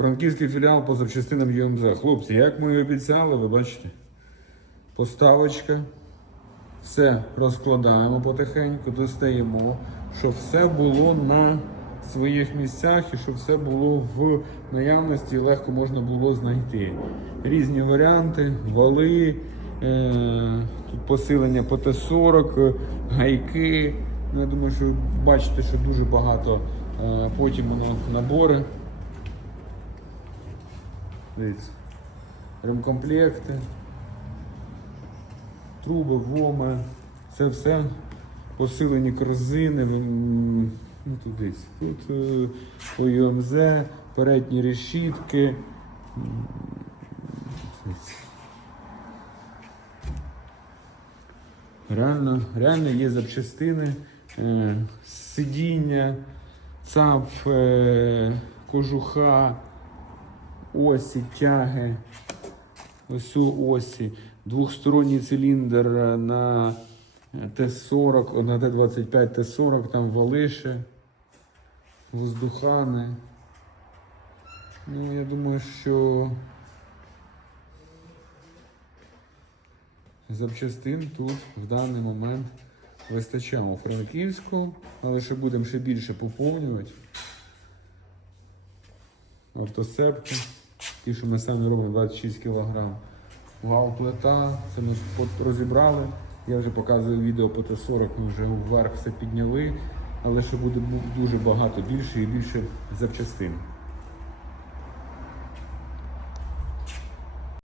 Франківський філіал по запчастинам ЮМЗ. Хлопці, як ми і обіцяли, ви бачите, поставочка. Все розкладаємо потихеньку, достаємо, щоб все було на своїх місцях і щоб все було в наявності і легко можна було знайти. Різні варіанти, вали, е- тут посилення по Т-40, е, гайки. Ну, я думаю, що бачите, що дуже багато е- потім воно набори. Дивіться. Ремкомплекти труби, воми, це все посилені корзини. Ну, тут десь. Тут е, ОЮМЗ, передні решітки. Реально, реально є запчастини, е, сидіння, цап, е, кожуха, осі, тяги. Ось осі. Двохсторонній циліндр на Т-40, о, на Т-25, Т-40, там валиші, воздухани. Ну, я думаю, що запчастин тут в даний момент вистачає у Франківську, але ще будемо ще більше поповнювати. Автосепки, ті, що ми самі робимо 26 кг. Вау, плита, це ми розібрали. Я вже показую відео по Т-40, ми вже вверх все підняли, але ще буде дуже багато більше і більше запчастин.